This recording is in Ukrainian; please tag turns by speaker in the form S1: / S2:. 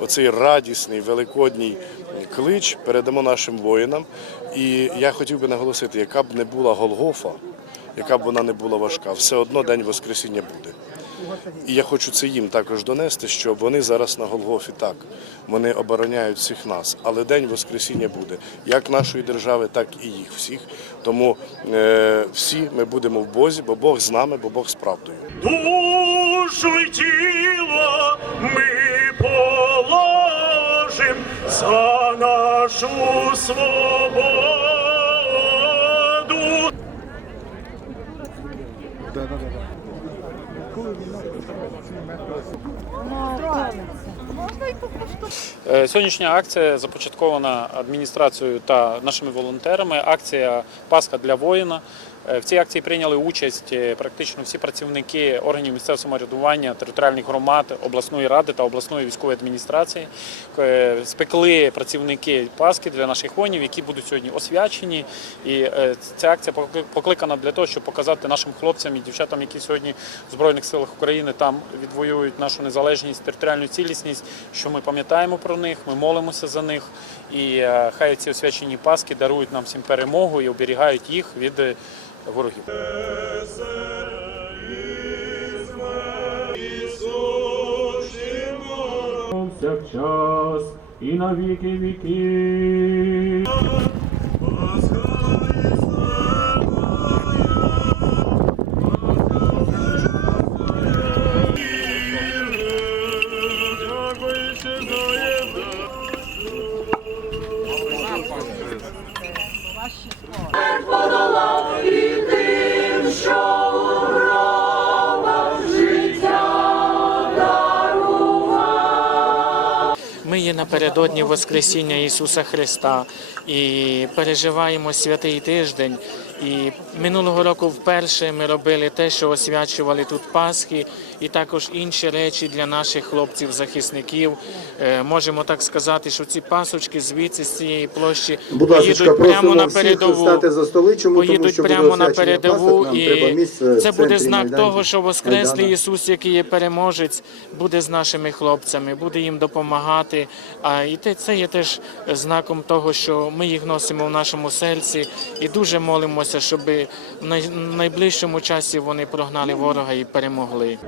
S1: оцей радісний великодній клич передамо нашим воїнам. І я хотів би наголосити, яка б не була Голгофа, яка б вона не була важка, все одно день Воскресіння буде. І я хочу це їм також донести, що вони зараз на Голгофі так, вони обороняють всіх нас, але день Воскресіння буде як нашої держави, так і їх всіх. Тому е, всі ми будемо в Бозі, бо Бог з нами, бо Бог з правдою. душу нашу свободу.
S2: Е, Сьогоднішня акція започаткована адміністрацією та нашими волонтерами. Акція Пасха для воїна. Е, В цій акції прийняли участь е, практично всі працівники органів місцевого самоврядування, територіальних громад, обласної ради та обласної військової адміністрації. Е, Спекли працівники Пасхи для наших воїнів, які будуть сьогодні освячені. І ця акція покли- покликана для того, щоб показати нашим хлопцям і дівчатам, які сьогодні в Збройних силах України там відвоюють нашу незалежність, територіальну цілісність, що ми пам'ятаємо про них, ми молимося за них. І хай ці освячені Пасхи дарують нам всім перемогу і оберігають їх від ворогів. Всякчас і на віки віки.
S3: Є напередодні Воскресіння Ісуса Христа і переживаємо святий тиждень. І минулого року вперше ми робили те, що освячували тут Пасхи, і також інші речі для наших хлопців-захисників. Е, Можемо так сказати, що ці пасочки звідси з цієї площі Будь ласка, прямо на передову.
S4: за Поїдуть прямо на передову, Пасок, і місце це буде
S3: знак того, що Воскреслий Ісус, який є переможець, буде з нашими хлопцями, буде їм допомагати. А і те- це є теж знаком того, що ми їх носимо в нашому серці і дуже молимося, молимося, щоб в найближчому часі вони прогнали ворога і перемогли.